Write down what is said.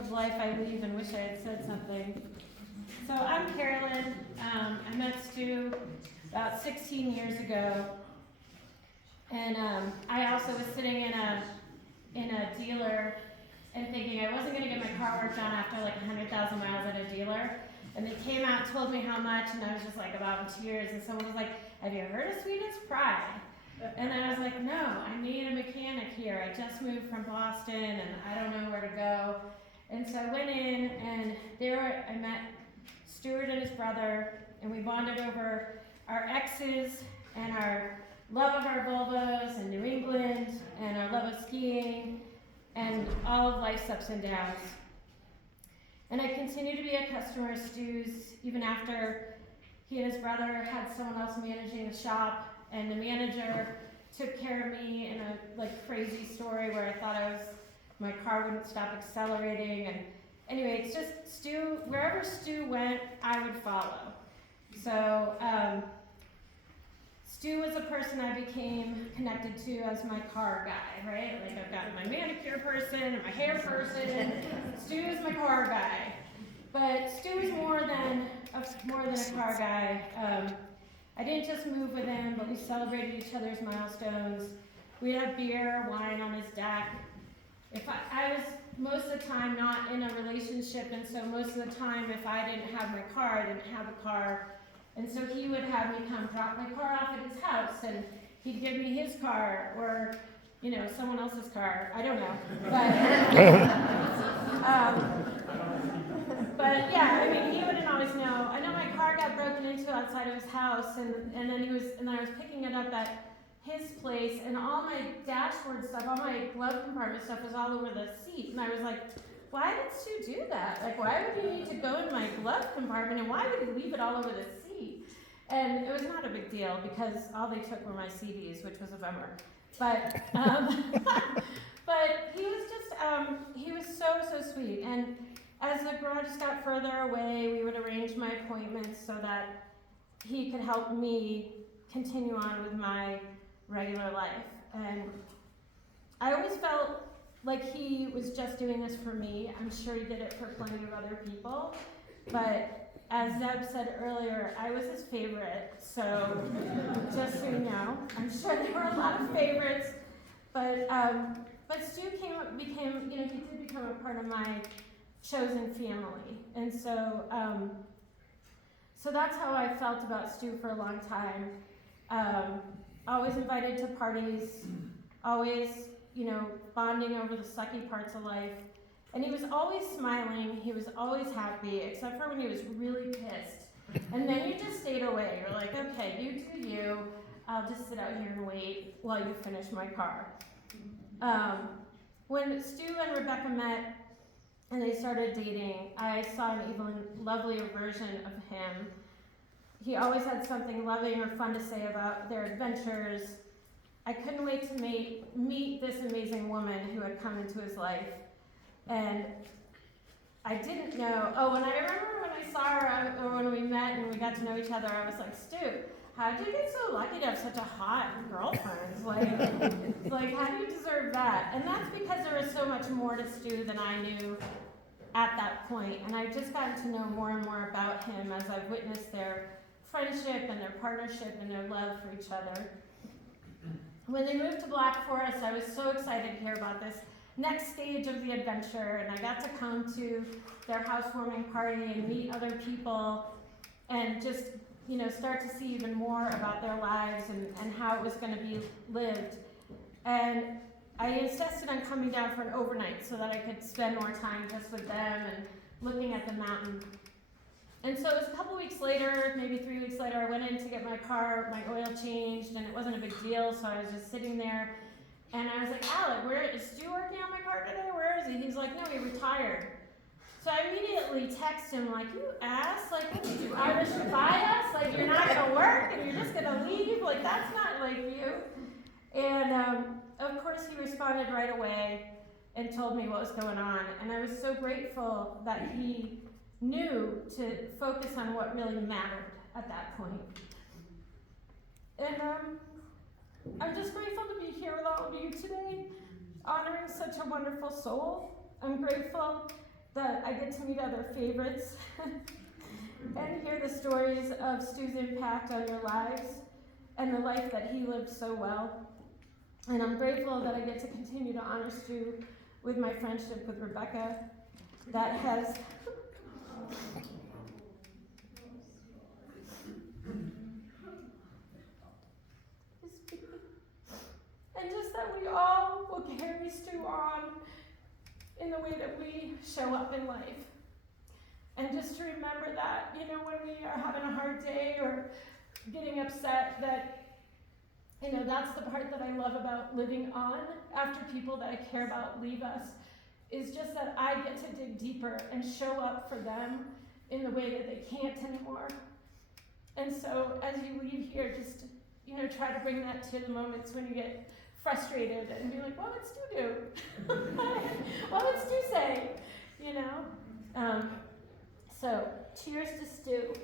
of life, I leave and wish I had said something. So I'm Carolyn. I met Stu about 16 years ago, and I also was sitting in a dealer and thinking I wasn't going to get my car work done after like 100,000 miles at a dealer. And they came out and told me how much, and I was just like about in tears. And someone was like, "Have you heard of Sweetest Pride?" And I was like, "No, I need a mechanic here. I just moved from Boston, and I don't know where to go." And so I went in, and there I met Stuart and his brother, and we bonded over our exes and our love of our Volvos and New England and our love of skiing and all of life's ups and downs. And I continue to be a customer of Stu's even after he and his brother had someone else managing the shop, and the manager took care of me in a crazy story where I thought my car wouldn't stop accelerating. And anyway, it's just Stu, wherever Stu went, I would follow. So Stu was a person I became connected to as my car guy, right? Like I've got my manicure person and my hair person. Stu is my car guy. But Stu is more than a car guy. I didn't just move with him, but we celebrated each other's milestones. We'd have beer, wine on his deck. I was most of the time not in a relationship, and so most of the time if I didn't have my car, I didn't have a car. And so he would have me come drop my car off at his house, and he'd give me his car, or, someone else's car. I don't know. But yeah, I mean, he wouldn't always know. I know my car got broken into outside of his house, and then I was picking it up at his place, and all my dashboard stuff, all my glove compartment stuff was all over the seat, and I was like, why did Stu do that? Like, why would he need to go in my glove compartment, and why would he leave it all over the seat? And it was not a big deal, because all they took were my CDs, which was a bummer. But but he was just, he was so sweet. And as the garage got further away, we would arrange my appointments so that he could help me continue on with my regular life. And I always felt like he was just doing this for me. I'm sure he did it for plenty of other people. But as Zeb said earlier, I was his favorite. So just so you know, I'm sure there were a lot of favorites. But Stu became, he did become a part of my chosen family. And so so that's how I felt about Stu for a long time. Always invited to parties, always, bonding over the sucky parts of life. And he was always smiling, he was always happy, except for when he was really pissed. And then you just stayed away. You're like, okay, you do you. I'll just sit out here and wait while you finish my car. When Stu and Rebecca met and they started dating, I saw an even lovelier version of him. He always had something loving or fun to say about their adventures. I couldn't wait to meet this amazing woman who had come into his life. And I didn't know, and I remember when I saw her, or when we met and we got to know each other, I was like, Stu, how did you get so lucky to have such a hot girlfriend? Like, how do you deserve that? And that's because there was so much more to Stu than I knew at that point. And I've just gotten to know more and more about him as I've witnessed their friendship and their partnership and their love for each other. When they moved to Black Forest, I was so excited to hear about this next stage of the adventure, and I got to come to their housewarming party and meet other people and just, start to see even more about their lives and how it was going to be lived. And I insisted on coming down for an overnight so that I could spend more time just with them and looking at the mountain. And so it was a couple weeks later, maybe 3 weeks later, I went in to get my oil changed, and it wasn't a big deal, so I was just sitting there, and I was like, Alec, is Stu working on my car today? Where is he? He's like, no, he retired. So I immediately text him, like, you ass, like, what did you Irishify us? Like, you're not gonna work, and you're just gonna leave? Like, that's not like you. And of course he responded right away and told me what was going on, and I was so grateful that he knew to focus on what really mattered at that point. And I'm just grateful to be here with all of you today, honoring such a wonderful soul. I'm grateful that I get to meet other favorites and hear the stories of Stu's impact on your lives and the life that he lived so well. And I'm grateful that I get to continue to honor Stu with my friendship with Rebecca that has and just that we all will carry Stu on in the way that we show up in life. And just to remember that, you know, when we are having a hard day or getting upset, that, you know, that's the part that I love about living on after people that I care about leave us, is just that I get to dig deeper and show up for them in the way that they can't anymore. And so as you leave here, just, you know, try to bring that to the moments when you get frustrated and be like, what would Stu do? What would Stu say? You know? So, cheers to Stu.